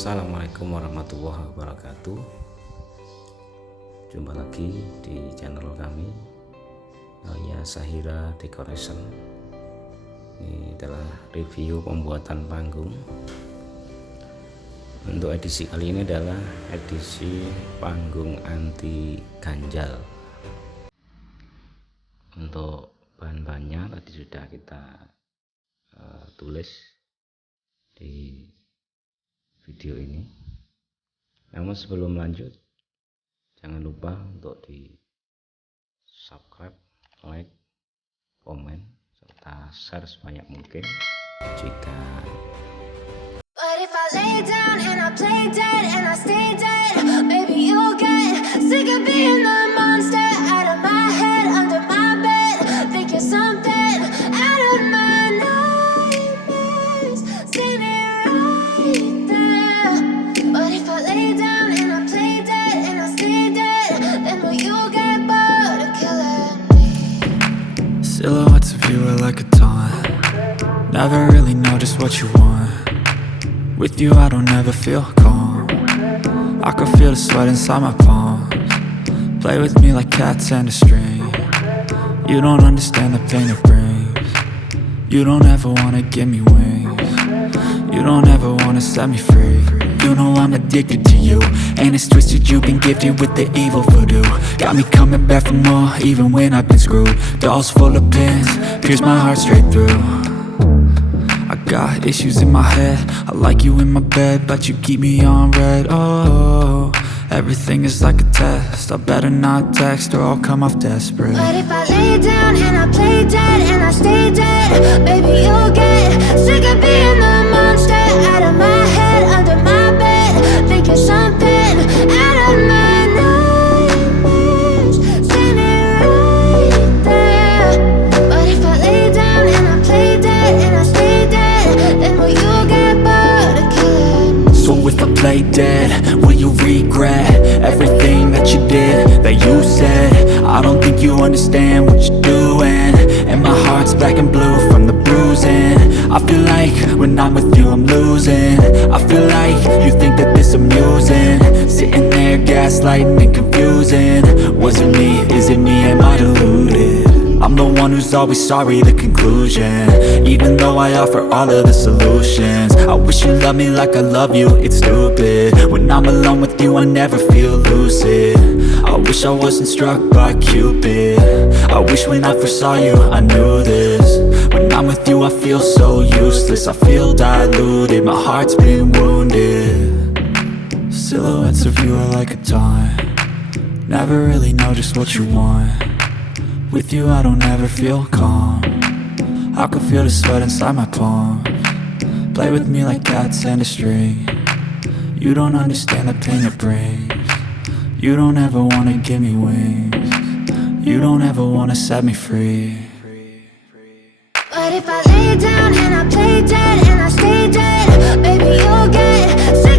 Assalamualaikum warahmatullahi wabarakatuh. Jumpa lagi di channel kami, alya sahira decoration. Ini adalah review pembuatan panggung. Untuk edisi kali ini adalah edisi panggung anti ganjal. Untuk bahan-bahannya tadi sudah kita tulis di video ini. Namun sebelum lanjut, jangan lupa untuk di subscribe, like, komen, serta share sebanyak mungkin. Jika But if I lay down and I play dead and I stay dead, maybe you'll get sick of being the monster out of my head, under my bed. Think you're something out of my nightmares, standing right there. But if I lay down and I play dead and I stay dead, then will you get bored of killing me? Silhouettes of you are like a taunt. Never really know just what you want. With you I don't ever feel calm. I can feel the sweat inside my palms. Play with me like cats and a string. You don't understand the pain it brings. You don't ever wanna give me wings. You don't ever wanna set me free. You know I'm addicted to you, and it's twisted, you've been gifted with the evil voodoo. Got me coming back for more, even when I've been screwed. Dolls full of pins, pierce my heart straight through. I got issues in my head, I like you in my bed, but you keep me on red. Oh, everything is like a test, I better not text or I'll come off desperate. But if I lay down and I play dead and I stay dead, baby you'll get sick of being the monster out of my head, under my bed. Think you're something out of my nightmares, standing right there. But if I lay down and I play dead and I stay dead, then will you get bored of killing me? So if I play dead, will you regret everything that you did, that you said? I don't think you understand what you're doing, and my heart's black and blue from the bruising. I feel like when I'm with you I'm losing. I feel like you think that this amusing, sitting there gaslighting and confusing. Was it me? Is it me? Am I deluded? I'm the one who's always sorry, the conclusion, even though I offer all of the solutions. I wish you loved me like I love you, it's stupid. When I'm alone with you I never feel lucid. I wish I wasn't struck by Cupid. I wish when I first saw you I knew this. When I'm with you I feel so useless, I feel diluted, my heart's been wounded. Silhouettes of you are like a taunt. Never really know just what you want. With you I don't ever feel calm. I can feel the sweat inside my palms. Play with me like cats and a string. You don't understand the pain it brings. You don't ever wanna give me wings. You don't ever wanna set me free. But if I lay down and I play dead and I stay dead, baby you'll get sick